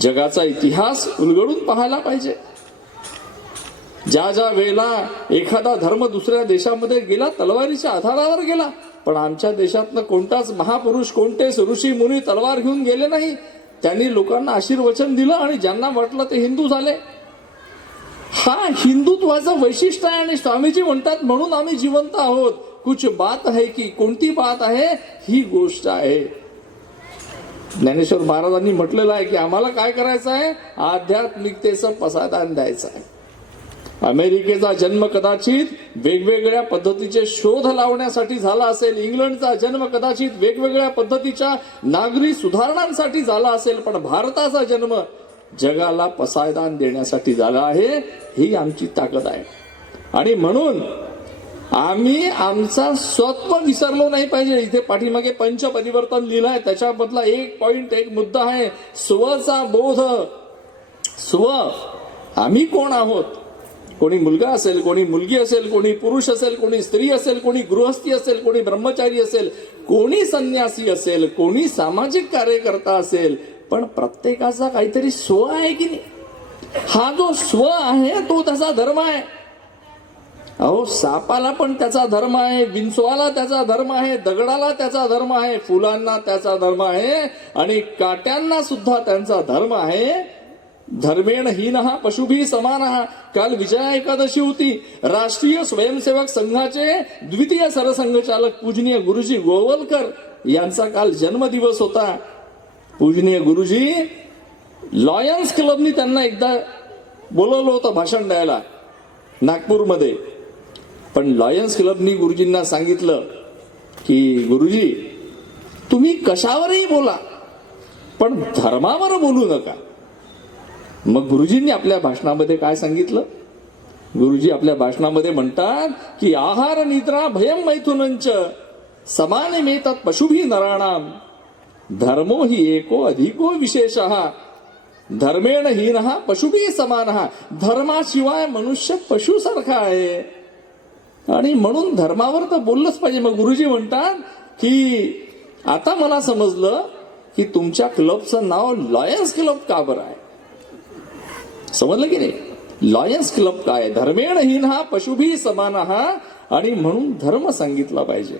जगाचा इतिहास उलगडून पाहायला पाहिजे. ज्या ज्या वेळेला एखादा धर्म दुसऱ्या देशामध्ये गेला तलवारीच्या आधारावर गेला, पण आमच्या देशातनं कोणताच महापुरुष, कोणतेच ऋषी मुनी तलवार घेऊन गेले नाही. त्यांनी लोकांना आशीर्वचन दिलं आणि ज्यांना वाटलं ते हिंदू झाले. हा हिंदुत्वाचं वैशिष्ट्य आहे. आणि स्वामीजी म्हणतात म्हणून आम्ही जिवंत आहोत. कुछ बात है की कोणती बात आहे ही गोष्ट आहे. ज्ञानेश्वर महाराजांनी म्हटलेलं आहे की आम्हाला काय करायचं आहे, आध्यात्मिकतेचं पसायदान द्यायचं आहे. अमेरिकेचा जन्म कदाचित वेगवेगळ्या पद्धतीचे शोध लावण्यासाठी झाला असेल, इंग्लंडचा जन्म कदाचित वेगवेगळ्या पद्धतीच्या नागरी सुधारणांसाठी झाला असेल, पण भारताचा जन्म जगाला पसायदान देण्यासाठी झाला आहे. ही आमची ताकद आहे. आणि म्हणून आम्ही आमचा स्वत्व विसरलो नाही पाहिजे. इथे पाठीमागे पंचपरिवर्तन लिहिलं आहे, त्याच्याबद्दला 1 मुद्दा आहे, स्वचा बोध. स्व आम्ही कोण आहोत. कोणी मुलगा असेल, कोणी मुलगी असेल, कोणी पुरुष असेल, कोणी स्त्री असेल, कोणी गृहस्थी असेल, कोणी ब्रह्मचारी असेल, कोणी संन्यासी असेल, कोणी सामाजिक कार्यकर्ता असेल, पण प्रत्येकाचा काहीतरी स्व आहे की नाही. हा जो स्व आहे तो त्याचा धर्म आहे. अहो, सापाला पण त्याचा धर्म आहे, विंचवाला त्याचा धर्म आहे, दगडाला त्याचा धर्म आहे, फुलांना त्याचा धर्म आहे आणि काट्यांना सुद्धा त्यांचा धर्म आहे. धर्मेण हीनः पशुभी समानः. काल विजया एकादशी होती. राष्ट्रीय स्वयंसेवक संघाचे द्वितीय सरसंघचालक पूजनीय गुरुजी गोवलकर यांचा काल जन्मदिवस होता. पूजनीय गुरुजी लॉयन्स क्लबनी त्यांना एकदा बोलवलं होतं भाषण द्यायला नागपूरमध्ये. पण लॉयन्स क्लबनी गुरुजींना सांगितलं की गुरुजी तुम्ही कशावरही बोला, पण धर्मावर बोलू नका. मग गुरुजींनी आपल्या भाषणामध्ये काय सांगितलं. गुरुजी आपल्या भाषणामध्ये म्हणतात की आहार निद्रा भयम मैथुनंच समानमेतत् पशुभी नराणाम धर्मो हि एको अधिको विशेषः धर्मेण हीनः पशुभी समानः. धर्माशिवाय मनुष्य पशुसारखा आहे आणि म्हणून धर्मावर तर बोललंच पाहिजे. मग गुरुजी म्हणतात की आता मला समजलं की तुमच्या क्लबचं नाव लॉयन्स क्लब का बरं आहे. समजलं की नाही. लॉयन्स क्लब काय, धर्मेण हीनः पशुभी समानः, आणि म्हणून धर्म सांगितला पाहिजे.